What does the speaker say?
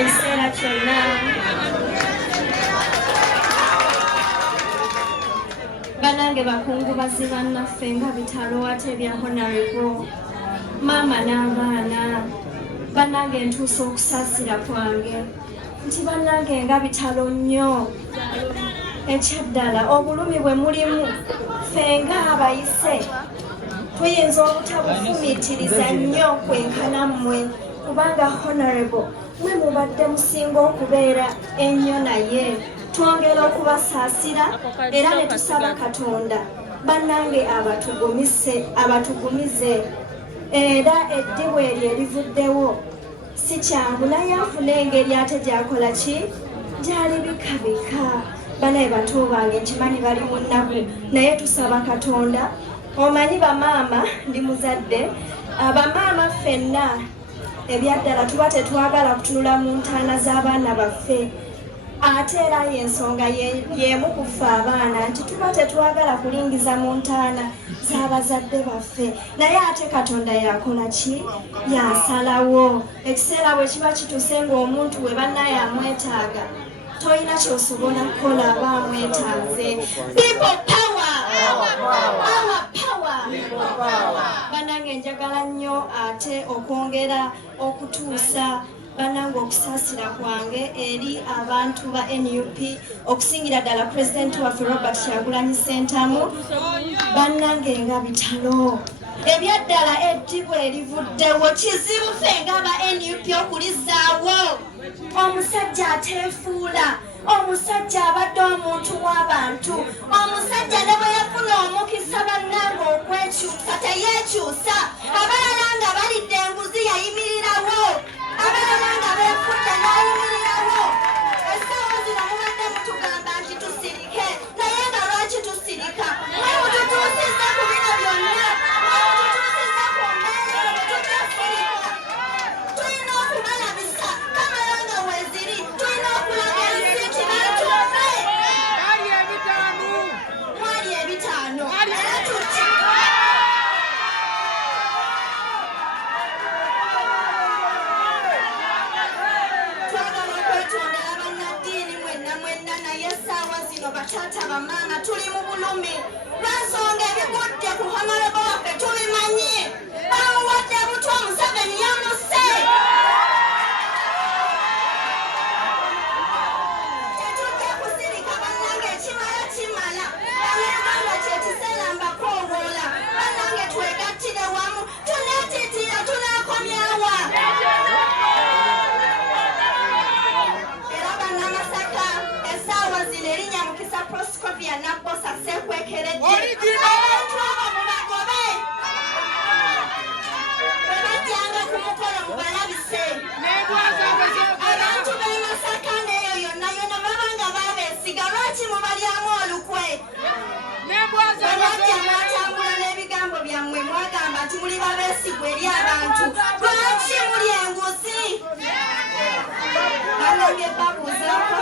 ekiseera kyonna banange bakungubazi bannaffe nga bitalo ate bya honorable maama n'abaana banange ntuusa okusaasira kwange nti banange nga bitalo nnyo ekyaddala obulumi bwe mulimu ffe nga abayise tuyinza obutabufumiitiriza nnyo kwenkana mmwe kubanga honorable mwe mubadde musinga okubeera ennyo naye twongera okubasaasira era ne tusaba Katonda bannange abatugumize era eddibu eryo erivuddewo si kyangu naye afuna engeri ate gyakola ki gyali bikabika banaye bato bange nkimanyi bali mu nnaku naye tusaba Katonda omanyi bamaama ndi muzadde bamaama ffenna ebyaddala tuba tetwagala kutunula mu ntaana z'abaana baffe ate era y'ensonga y'emu kufa abaana nti tuba tetwagala kulingiza mu ntaana z'abazadde baffe naye ate Katonda yakola ki yasalawo ekiseera bwe kiba kituse ng'omuntu we bannaye amwetaaga toyina kyosobola kukola aba amwetaaze people power banange njagala nnyo ate okwongera okutuusa banange okusaasira kwange eri abantu ba NUP okusingira ddala pulezidenti waffe Robert Kyagulanyi Ssentamu banange nga bitalo ebyaddala eddibu erivuddewo kizibu ffe ng'aba NUP okulizaawo omusajja ateefuula omusajja abadde omuntu w'abantu omusajja ne bwe yafuna omukisa bannange okwekyusa teyeekyusa abalala nga balidde enguzi yayimirirawo abalala nga beefudde n'ayimirirawo essaawa zino mubadde mutugamba nti tusirike naye nga lwaki tusirika mwe mututuusizza ku bino byonna mwe mututuusizza ku mbeera tujasirika tulina okubalabisa kamera nga weeziri tulina okulaga ensi kibantume mwali ebitaano era tuti bataata bamaama tuli mu bulumi lwensonga ebigudde ku honorable waffe tubimanyi bamuwadde butwa Museveni yamuse tetujja kusirika bannange ekimala kimala bannanga kyekiseera mbakoowoola bannange twegattire wamu tuneetiitira tunaakomyawa era bannamasaka essaawa zino erinnya Proscovia Naboosa sekwekeredde abantu abo mubagobe bebajjanga ku mukolo mubalabise abantu b'e Masaka n'eyo yonna yonna babanga babeesiga lwaki mubalyamu olukwe bwebajja mwatambula n'ebigambo byammwe mwagamba nti muli babeesigwa eri abantu lwaki muli enguzi banange babuuzaako